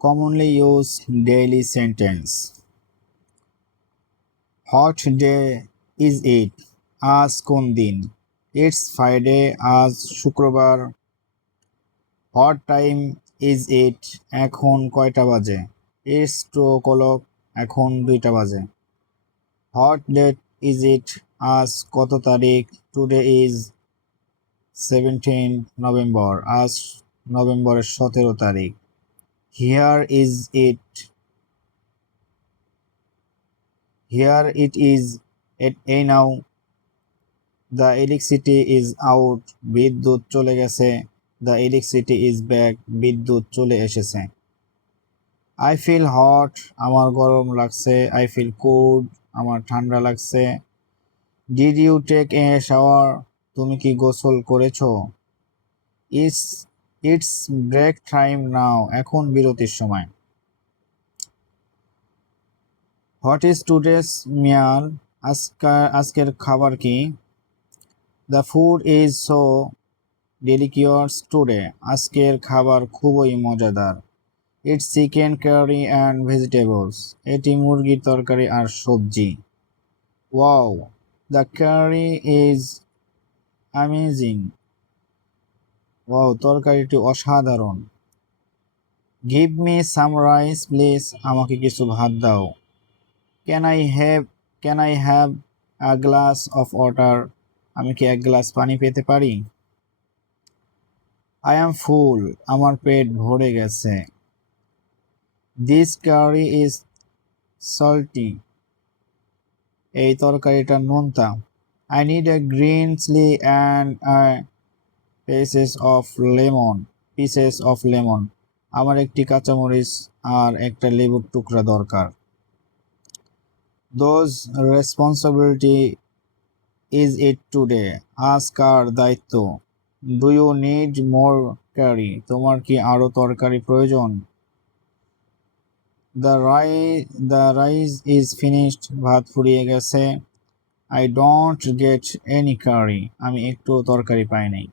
Commonly used daily sentence. What day is it? আজ কোন দিন? It's Friday. আজ শুক্রবার। What time is it? এখন কয়টা বাজে? It's 2 o'clock. এখন 2টা বাজে। What date is it? আজ কত তারিখ? Today is 17 November. আজ নভেম্বরের 17 তারিখ। Here is it. Here it is. এই নাও। The electricity is out. বিদ্যুৎ চলে গেছে। The electricity is back. বিদ্যুৎ চলে এসেছে। I feel hot. আমার গরম লাগছে। I feel cold. আমার ঠান্ডা লাগছে। Did you take a shower? তুমি কি গোসল করেছো? It's break time now. এখন বিরতির সময়। What is today's meal? আজকের খাবার কি? The food is so delicious today. আজকের খাবার খুবই মজাদার। It's chicken curry and vegetables. এটি মুরগির তরকারি আর সবজি। Wow, the curry is amazing. Wow, তরকারিটি অসাধারণ। Give me some rice, please. আমাকে কিছু ভাত দাও। Can I have a glass of water? আমি কি এক গ্লাস পানি পেতে পারি? I am full. আমার পেট ভরে গেছে। This curry is salty. এই তরকারিটা নোনতা। I need a green chili and a pieces of lemon. আমার একটি কাঁচামরিচ আর একটা লেবুর টুকরা দরকার। Those responsibility is it today? আজ কার দায়িত্ব? Do you need more curry? তোমার কি আরো তরকারি প্রয়োজন? The rice is finished. ভাত ফুরিয়ে গেছে। I don't get any curry. আমি একটু তরকারি পাই নাই।